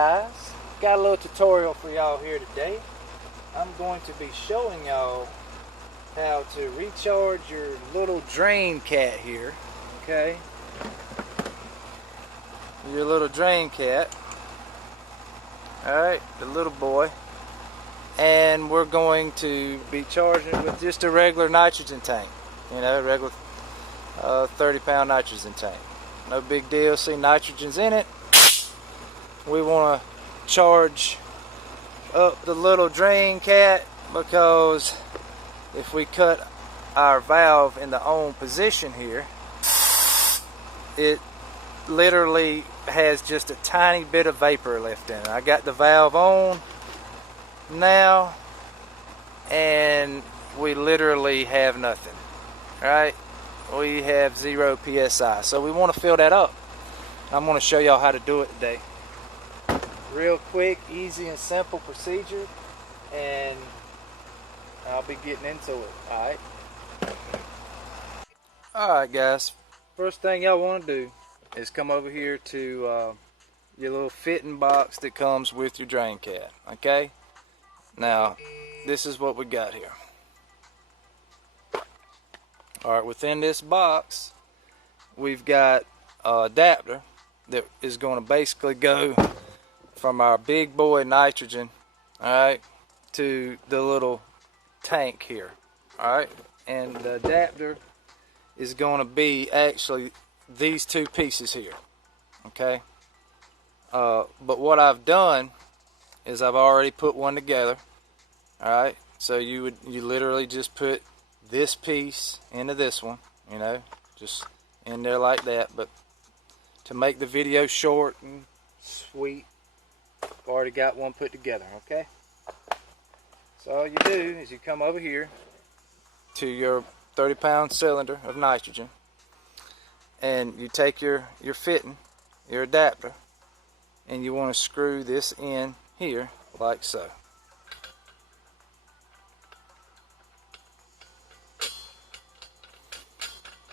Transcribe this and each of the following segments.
guys, got a little tutorial for y'all here today. I'm going to be showing y'all how to recharge your little drain cat here. Okay, your little drain cat. Alright, the little boy. And we're going to be charging it with just a regular nitrogen tank. You know, regular 30-pound nitrogen tank. No big deal. See, nitrogen's in it. We want to charge up the little drain cat because if we cut our valve in the on position here, it literally has just a tiny bit of vapor left in it. I got the valve on now and we literally have nothing. Right? We have 0 psi. So we want to fill that up. I'm going to show y'all how to do it today. Real quick, easy and simple procedure, and I'll be getting into it. Alright guys, first thing y'all want to do is come over here to your little fitting box that comes with your drain cat. Okay, now this is what we got here. Alright, within this box we've got an adapter that is going to basically go from our big boy nitrogen, alright, to the little tank here. Alright, and the adapter is going to be actually these two pieces here. Okay, but what I've done is I've already put one together. Alright, so you literally just put this piece into this one, you know, just in there like that. But to make the video short and sweet, I've already got one put together. Okay, so all you do is you come over here to your 30-pound cylinder of nitrogen and you take your fitting, your adapter, and you want to screw this in here like so.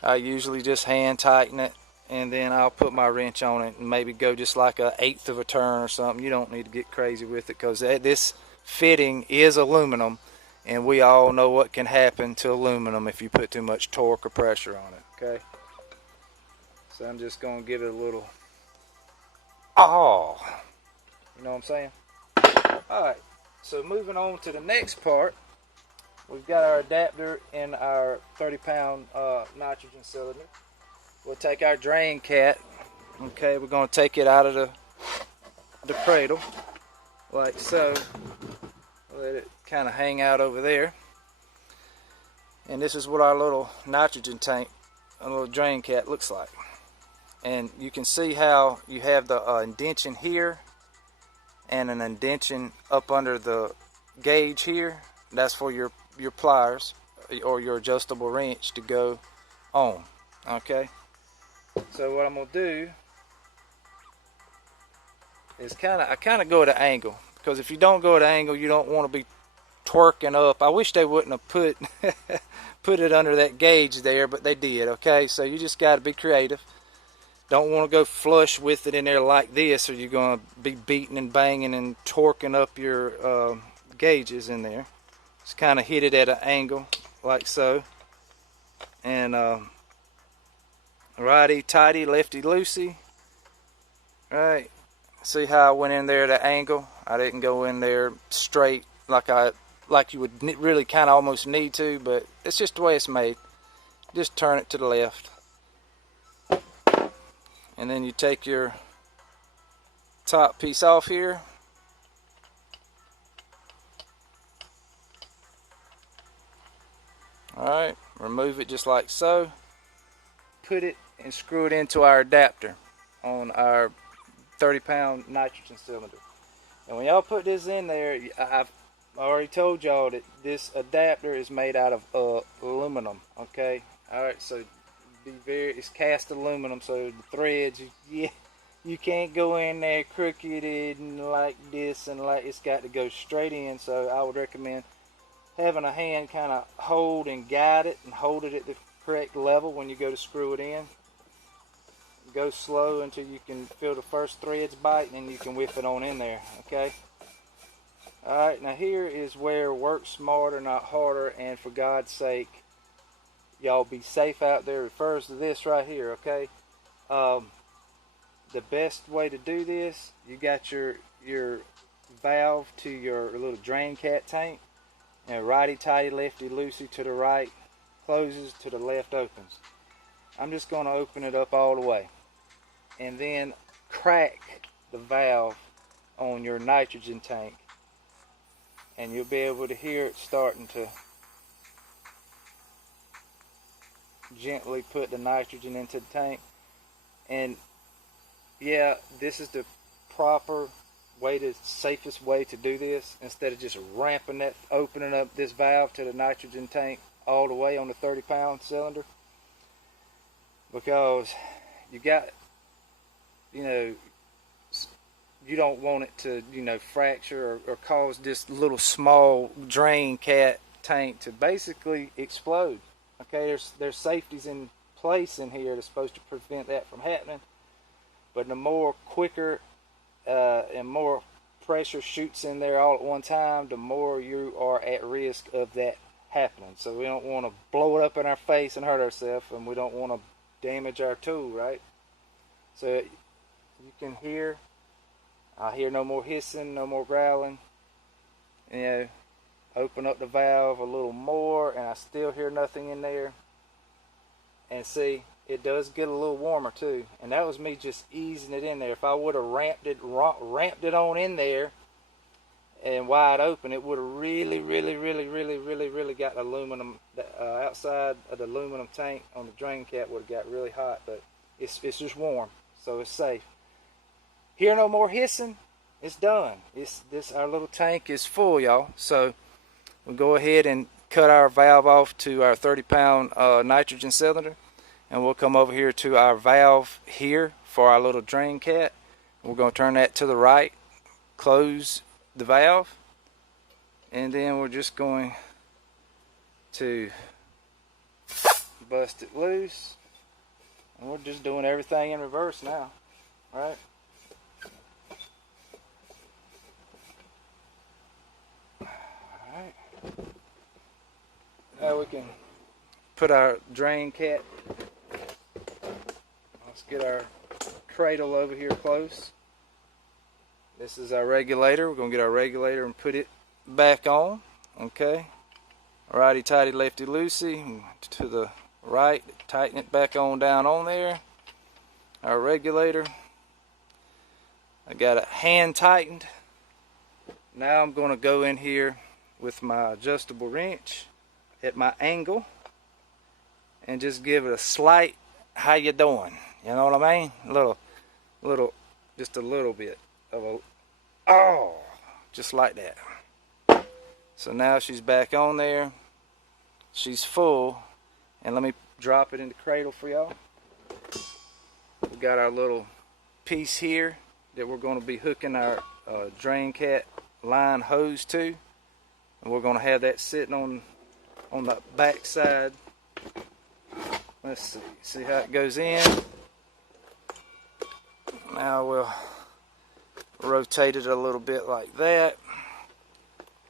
I usually just hand tighten it, and then I'll put my wrench on it and maybe go just like 1/8 of a turn or something. You don't need to get crazy with it because this fitting is aluminum, and we all know what can happen to aluminum if you put too much torque or pressure on it. Okay, so I'm just going to give it a little you know what I'm saying? Alright, so moving on to the next part. We've got our adapter in our 30-pound nitrogen cylinder. We'll take our drain cat. Okay, we're going to take it out of the cradle like so. Let it kind of hang out over there. And this is what our little nitrogen tank, a little drain cat, looks like. And you can see how you have the indention here and an indention up under the gauge here. That's for your pliers or your adjustable wrench to go on. Okay, so what I'm gonna do is I kind of go at an angle, because if you don't go at an angle you don't want to be twerking up. I wish they wouldn't have put put it under that gauge there, but they did. Okay, so you just got to be creative. Don't want to go flush with it in there like this, or you're going to be beating and banging and torquing up your gauges in there. Just kind of hit it at an angle like so, and righty tighty, lefty loosey. Right, see how I went in there at an angle? I didn't go in there straight like you would really kind of almost need to, but it's just the way it's made. Just turn it to the left, and then you take your top piece off here. Alright, remove it just like so. Put it and screw it into our adapter on our 30-pound nitrogen cylinder. And when y'all put this in there, I've already told y'all that this adapter is made out of aluminum. Okay, alright, so it's cast aluminum, so the threads, you can't go in there crooked and like this, and like it's got to go straight in. So I would recommend having a hand kind of hold and guide it and hold it at the correct level when you go to screw it in. go slow until you can feel the first threads bite, and then you can whip it on in there, okay? Alright, now here is where work smarter, not harder, and for God's sake, y'all be safe out there. It refers to this right here, okay? The best way to do this, you got your valve to your little drain cat tank, and righty tighty, lefty loosey to the right, closes, to the left opens. I'm just going to open it up all the way, and then crack the valve on your nitrogen tank, and you'll be able to hear it starting to gently put the nitrogen into the tank. And yeah, this is the proper way, the safest way to do this, instead of just ramping that, opening up this valve to the nitrogen tank all the way on the 30-pound cylinder, because you got, you know, you don't want it to, you know, fracture or cause this little small drain cat tank to basically explode. Okay, there's safeties in place in here that's supposed to prevent that from happening, but the more quicker and more pressure shoots in there all at one time, the more you are at risk of that happening. So we don't want to blow it up in our face and hurt ourselves, and we don't want to damage our tool, right? So you can hear, I hear no more hissing, no more growling. You know, open up the valve a little more, and I still hear nothing in there. And see, it does get a little warmer too. And that was me just easing it in there. If I would have ramped it on in there and wide open, it would have really got the aluminum, outside of the aluminum tank on the drain cap would have got really hot. But it's just warm, so it's safe. Hear no more hissing. It's done. Our little tank is full, y'all. So we'll go ahead and cut our valve off to our 30-pound nitrogen cylinder, and we'll come over here to our valve here for our little drain cat. We're going to turn that to the right, close the valve, and then we're just going to bust it loose. And we're just doing everything in reverse now, right? Alright. Now we can put our drain cat. Let's get our cradle over here close. This is our regulator. We're going to get our regulator and put it back on. Okay. Righty tighty, lefty loosey. To the right. Tighten it back on down on there. Our regulator. I got it hand tightened. Now I'm going to go in here with my adjustable wrench at my angle and just give it a slight how you doing, you know what I mean, just a little bit of a, oh, just like that. So now she's back on there, she's full, and let me drop it in the cradle for y'all. We got our little piece here that we're going to be hooking our drain cat line hose to, and we're going to have that sitting on the back side. Let's see how it goes in. Now we'll rotate it a little bit like that.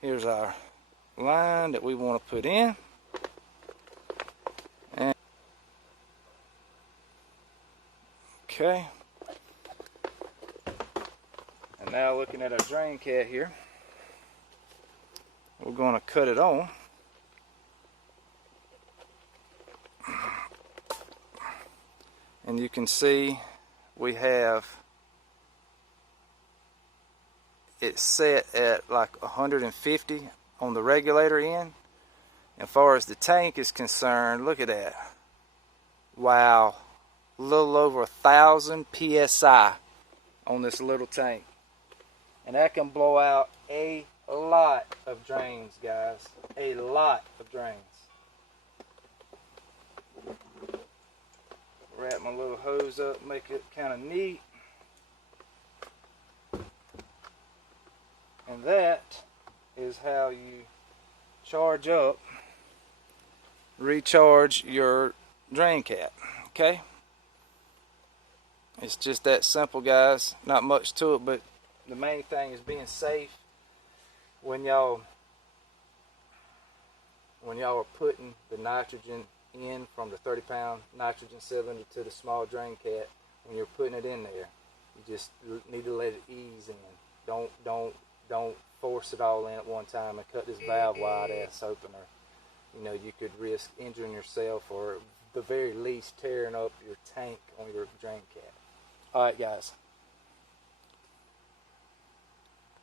Here's our line that we want to put in. And okay. And now looking at our drain cat here, we're going to cut it on. And you can see we have it set at like 150 on the regulator end. As far as the tank is concerned, look at that. Wow, a little over 1,000 psi on this little tank. And that can blow out a lot of drains, guys. A lot of drains. Wrap my little hose up, make it kind of neat. And that is how you charge up, recharge your drain cap, okay? It's just that simple, guys. Not much to it, but the main thing is being safe when y'all are putting the nitrogen in from the 30-pound nitrogen cylinder to the small drain cat. When you're putting it in there, you just need to let it ease in. Don't force it all in at one time and cut this valve wide ass open, or you know, you could risk injuring yourself, or the very least tearing up your tank on your drain cat. All right, guys.